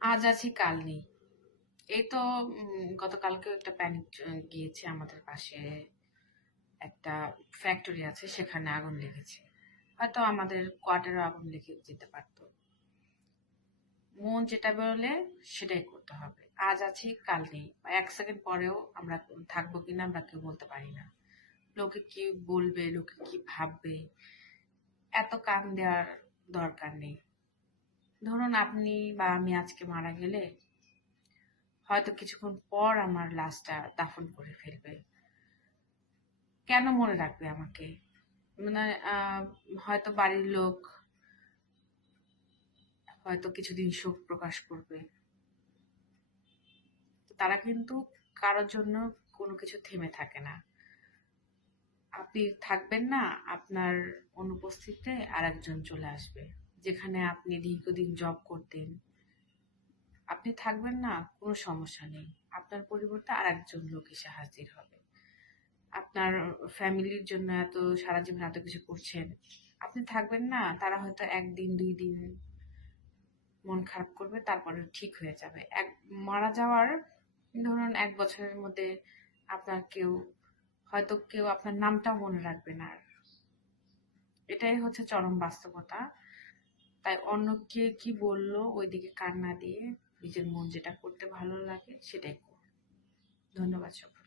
আজ আছি কাল নেই। এই তো গতকালকেও একটা প্যানিক গিয়েছে আমাদের পাশে। একটা ফ্যাক্টরি আছে, সেখানে আগুন লেগেছে। হয়তো আমাদের কোয়ার্টারে আগুন লেগে যেতে পারতো। মন যেটা বলে সেটাই করতে হবে। আজ আছি কাল নেই, বা 1 সেকেন্ড পরেও আমরা থাকবো কিনা আমরা কেউ বলতে পারি না। লোকে কি বলবে, লোকে কি ভাববে, এত কান দেওয়ার দরকার নেই। ধরুন আপনি বা আমি আজকে মারা গেলে হয়তো কিছুক্ষণ পর আমার লাশটা দাফন করে ফেলবে। কেন মনে রাখবে আমাকে? মানে হয়তো বাড়ির লোক হয়তো কিছুদিন শোক প্রকাশ করবে। তারা কিন্তু কারোর জন্য কোনো কিছু থেমে থাকে না। আপনি থাকবেন না, আপনার অনুপস্থিতিতে আরেকজন চলে আসবে। যেখানে আপনি দীর্ঘদিন জব করতেন, আপনি থাকবেন না, কোনো সমস্যা নেই। আপনার পরিবর্তে আরেকজন লোক এসে হাজির হবে। আপনার ফ্যামিলির জন্য সারা জীবন এত কিছু করছেন, আপনি থাকবেন না, তারা হয়তো 1 দিন 2 দিন মন খারাপ করবে, তারপরে ঠিক হয়ে যাবে। মারা যাওয়ার ধরুন 1 বছরের মধ্যে আপনার কেউ আপনার নামটাও মনে রাখবে না আর। এটাই হচ্ছে চরম বাস্তবতা। তাই অন্য কে কি বললো ওইদিকে কান না দিয়ে নিজের মন যেটা করতে ভালো লাগে সেটাই করুন। ধন্যবাদ সবাইকে।